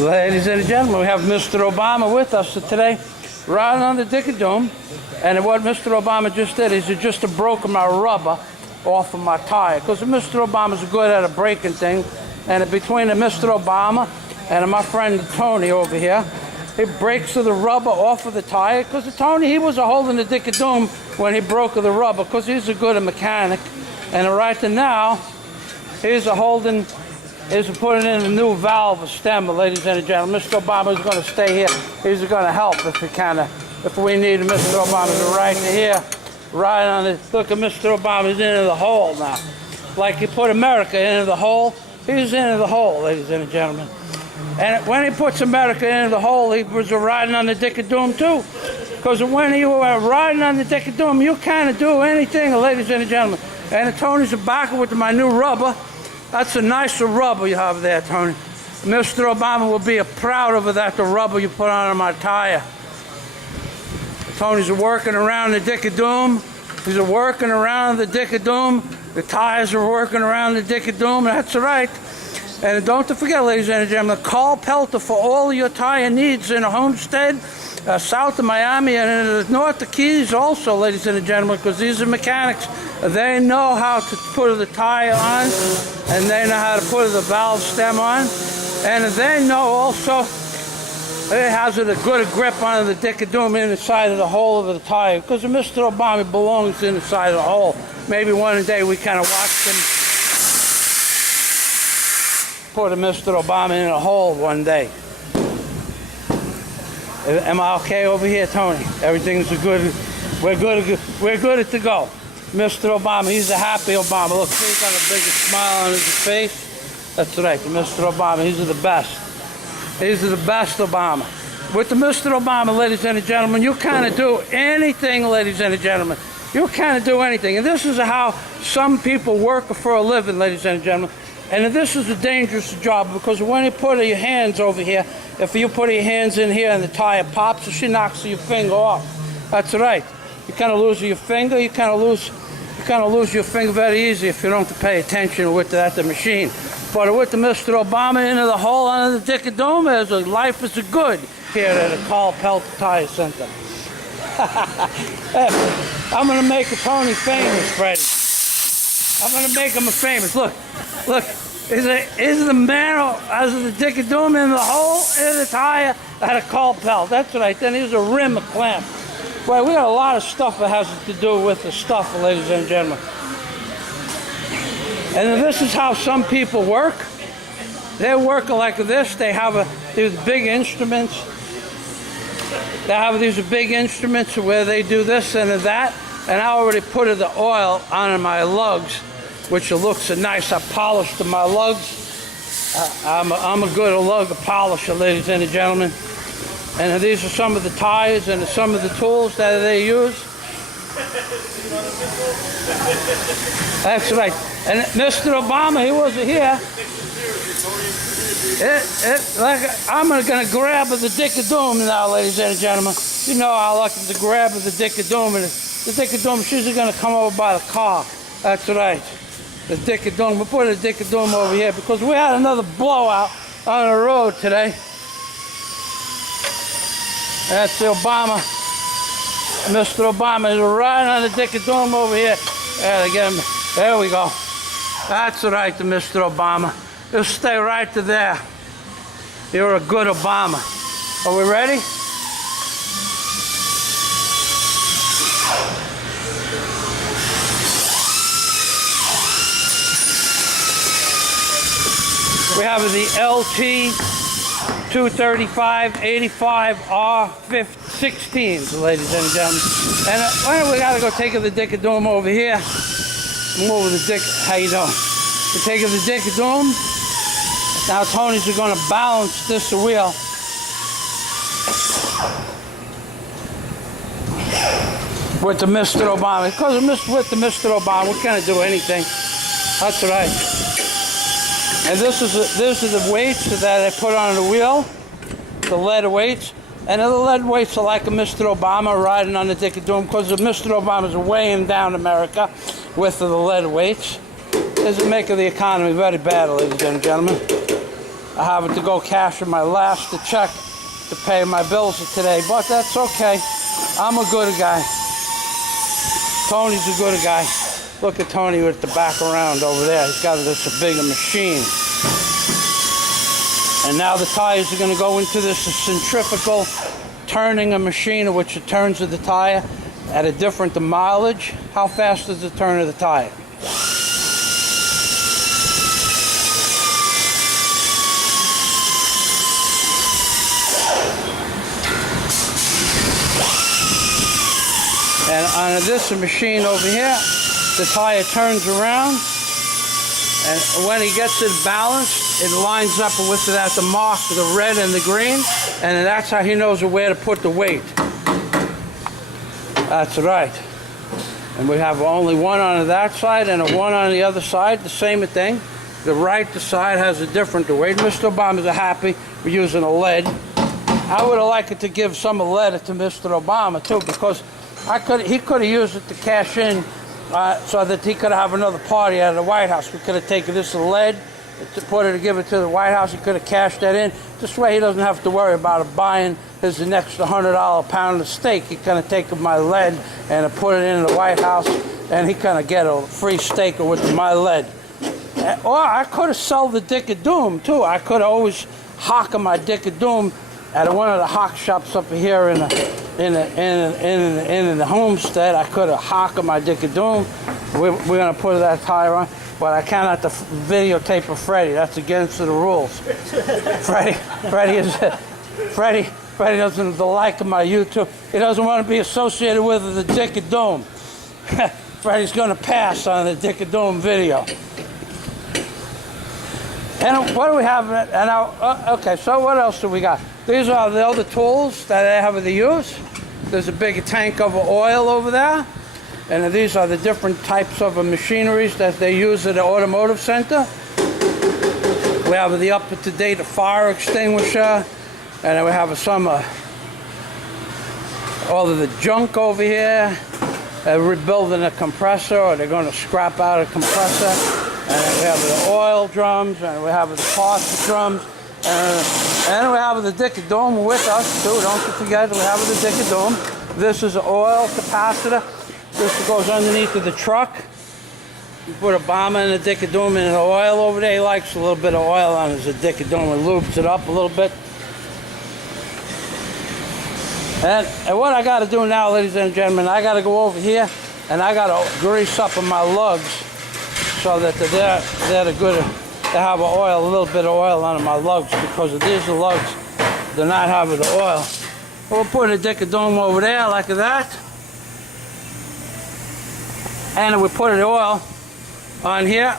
Ladies and gentlemen, we have Mr. Obama with us today, riding on the Dick-a-Doom. And what Mr. Obama just did is he just broke my rubber off of my tire. Because Mr. Obama's good at a braking thing. And between Mr. Obama and my friend Tony over here, he breaks the rubber off of the tire. Because Tony, he was holding the Dick-a-Doom when he broke the rubber, because he's a good mechanic. And right now, he's holding... is putting in a new valve stem, ladies and gentlemen. Mr. Obama is going to stay here. He's going to help if he can. If we need Mr. Obama to right here, right on it. Look at Mr. Obama's into the hole now. Like he put America into the hole, he's into the hole, ladies and gentlemen. And when he puts America into the hole, he was riding on the Dick-a-Doom too. Because when you were riding on the Dick-a-Doom, you can't do anything, ladies and gentlemen. And Tony's back with my new rubber. That's a nicer rubber you have there, Tony. Mr. Obama will be proud of that, the rubber you put on my tire. Tony's working around the Dick-a-Doom. He's working around the Dick-a-Doom. The tires are working around the Dick-a-Doom. That's right. And don't forget, ladies and gentlemen, call Pelt for all your tire needs in Homestead, south of Miami, and in the north of Keys also, ladies and gentlemen, because these are mechanics. They know how to put the tire on, and they know how to put the valve stem on, and they know also it has a good grip on the Dick-a-Doom inside of the hole of the tire, because Mr. Obama belongs inside of the hole. Maybe one day we kind of watch him put Mr. Obama in a hole one day. Am I okay over here, Tony? Everything's good. We're good to go. Mr. Obama, he's a happy Obama. Look, he's got a big smile on his face. That's right, Mr. Obama, he's the best. He's the best Obama. With the Mr. Obama, ladies and gentlemen, you can't do anything, ladies and gentlemen. You can't do anything. And this is how some people work for a living, ladies and gentlemen. And this is a dangerous job, because when you put your hands over here, if you put your hands in here and the tire pops, she knocks your finger off. That's right. You kind of lose your finger. You kind of lose your finger very easy if you don't pay attention with the machine. But with the Mr. Obama into the hole under the Dick-a-Doom, life is good here at the Pelt Tire Center. I'm going to make Tony famous, Freddie. I'm going to make him famous. Look, is the man as the Dick-a-Doom in the hole in the tire at a Pelt. That's right. Then here's a rim clamp. Well, we got a lot of stuff that has to do with the stuff, ladies and gentlemen. And this is how some people work. They work like this. They have these big instruments. They have these big instruments where they do this and that. And I already put the oil on my lugs, which looks nice. I polished my lugs. I'm a good lug polisher, ladies and gentlemen. And these are some of the tires and some of the tools that they use. That's right. And Mr. Obama, he wasn't here. I'm going to grab the Dick-a-Doom now, ladies and gentlemen. You know I like to grab the Dick-a-Doom. And the Dick-a-Doom, she's going to come over by the car. That's right. The Dick-a-Doom. We put the Dick-a-Doom over here because we had another blowout on the road today. That's the Obama. Mr. Obama is riding on the Dick-a-Doom over here. There we go. That's right, Mr. Obama. Just stay right there. You're a good Obama. Are we ready? We have the LT 235/85R16, ladies and gentlemen. And we gotta go take the Dick-a-Doom over here. Move the Dick. How you doing? We're taking the Dick-a-Doom. Now Tony's gonna balance this wheel. With the Mr. Obama. Because with the Mr. Obama, we can't do anything. That's right. And this is the weights that I put on the wheel, the lead weights. And the lead weights are like a Mr. Obama riding on the Dick-a-Doom, because Mr. Obama is weighing down America with the lead weights. This is making the economy very bad, ladies and gentlemen. I have to go cash in my last check to pay my bills today, but that's okay. I'm a good guy. Tony's a good guy. Look at Tony with the back around over there. He's got this bigger machine. And now the tires are going to go into this centrifugal turning a machine, which it turns of the tire at a different mileage. How fast is the turn of the tire? And on this machine over here, the tire turns around, and when he gets it balanced, it lines up with that, the mark, the red and the green, and that's how he knows where to put the weight. That's right. And we have only one on that side and a one on the other side, the same thing. The right side has a different weight. Mr. Obama's happy we're using a lead. I would have liked to give some lead to Mr. Obama too, because he could have used it to cash in so that he could have another party at the White House. We could have taken this lead, to give it to the White House. He could have cashed that in. This way he doesn't have to worry about buying his next $100 pound of steak. He kind of take my lead and put it in the White House, and he kind of get a free steak with my lead. Or I could have sold the Dick of Doom too. I could have always hawk my Dick of Doom at one of the hawk shops up here in the Homestead. I could have hawked my Dick of Doom. We're going to put that tire on, but I cannot videotape of Freddie. That's against the rules. Freddie doesn't like my YouTube. He doesn't want to be associated with the Dick of Doom. Freddie's going to pass on the Dick of Doom video. And what do we have? And okay, so what else do we got? These are the other tools that I have to use. There's a big tank of oil over there. And these are the different types of machineries that they use at the automotive center. We have the up-to-date fire extinguisher. And then we have some all of the junk over here. They're rebuilding a compressor, or they're going to scrap out a compressor. And then we have the oil drums, and we have the parts drums. And we have the Dick of Doom with us too. Don't you forget, we have the Dick of Doom. This is an oil capacitor. This goes underneath of the truck. You put Obama in the Dick of Doom and the oil over there. He likes a little bit of oil on his Dick of Doom. It lubes it up a little bit. And what I got to do now, ladies and gentlemen, I got to go over here and I got to grease up my lugs so that they're good. They have a little bit of oil on my lugs, because of these lugs, they're not having the oil. We'll put a Dick of Doom over there like that. And we put the oil on here.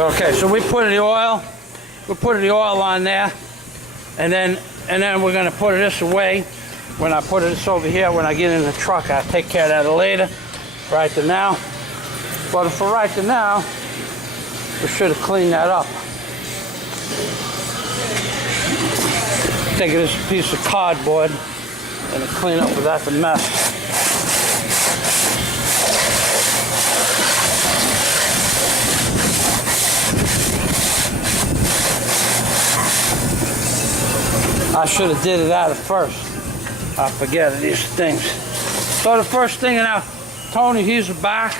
Okay, so we put the oil on there, and then we're going to put this away. When I put this over here, when I get in the truck, I'll take care of that later. Right to now, but for right to now, we should have cleaned that up. Take this piece of cardboard and clean up without the mess. I should have did that at first. I forget these things. So the first thing now, Tony, he's back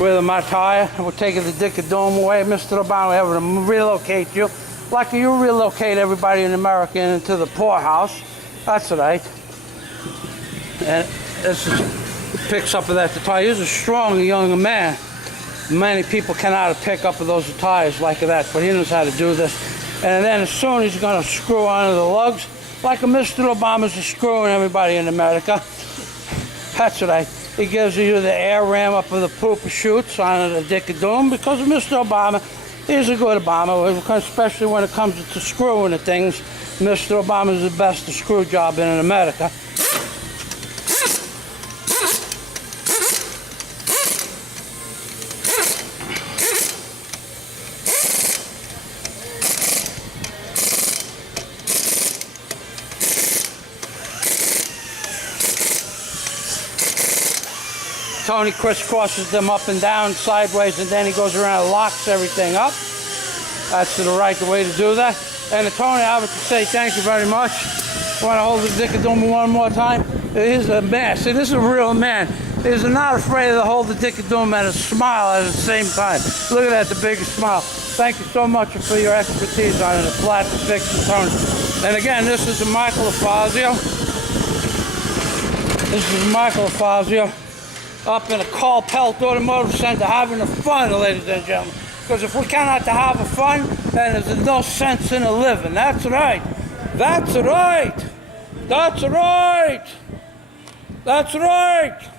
with my tire. We're taking the Dick of Doom away. Mr. Obama, we're having to relocate you. Like you relocate everybody in America into the poorhouse. That's right. And this picks up that the tire. He's a strong young man. Many people cannot pick up those tires like that, but he knows how to do this. And then as soon as he's going to screw onto the lugs, like Mr. Obama's screwing everybody in America. That's right. He gives you the air ram up of the poop chutes on the Dick of Doom, because of Mr. Obama. He's a good Obama, especially when it comes to screwing the things. Mr. Obama is the best screw job in America. Tony crisscrosses them up and down, sideways, and then he goes around and locks everything up. That's the right way to do that. And Tony, I would say thank you very much. Want to hold the Dickaduma one more time? It is a man. See, this is a real man. He's not afraid to hold the Dickaduma and smile at the same time. Look at that, the big smile. Thank you so much for your expertise on the flat sticks and Tony. And again, this is Michael Fazio. This is Michael Fazio up in a Pelt Automotive Center having the fun, ladies and gentlemen. Because if we cannot have a fun, then there's no sense in a living. That's right. That's right. That's right. That's right.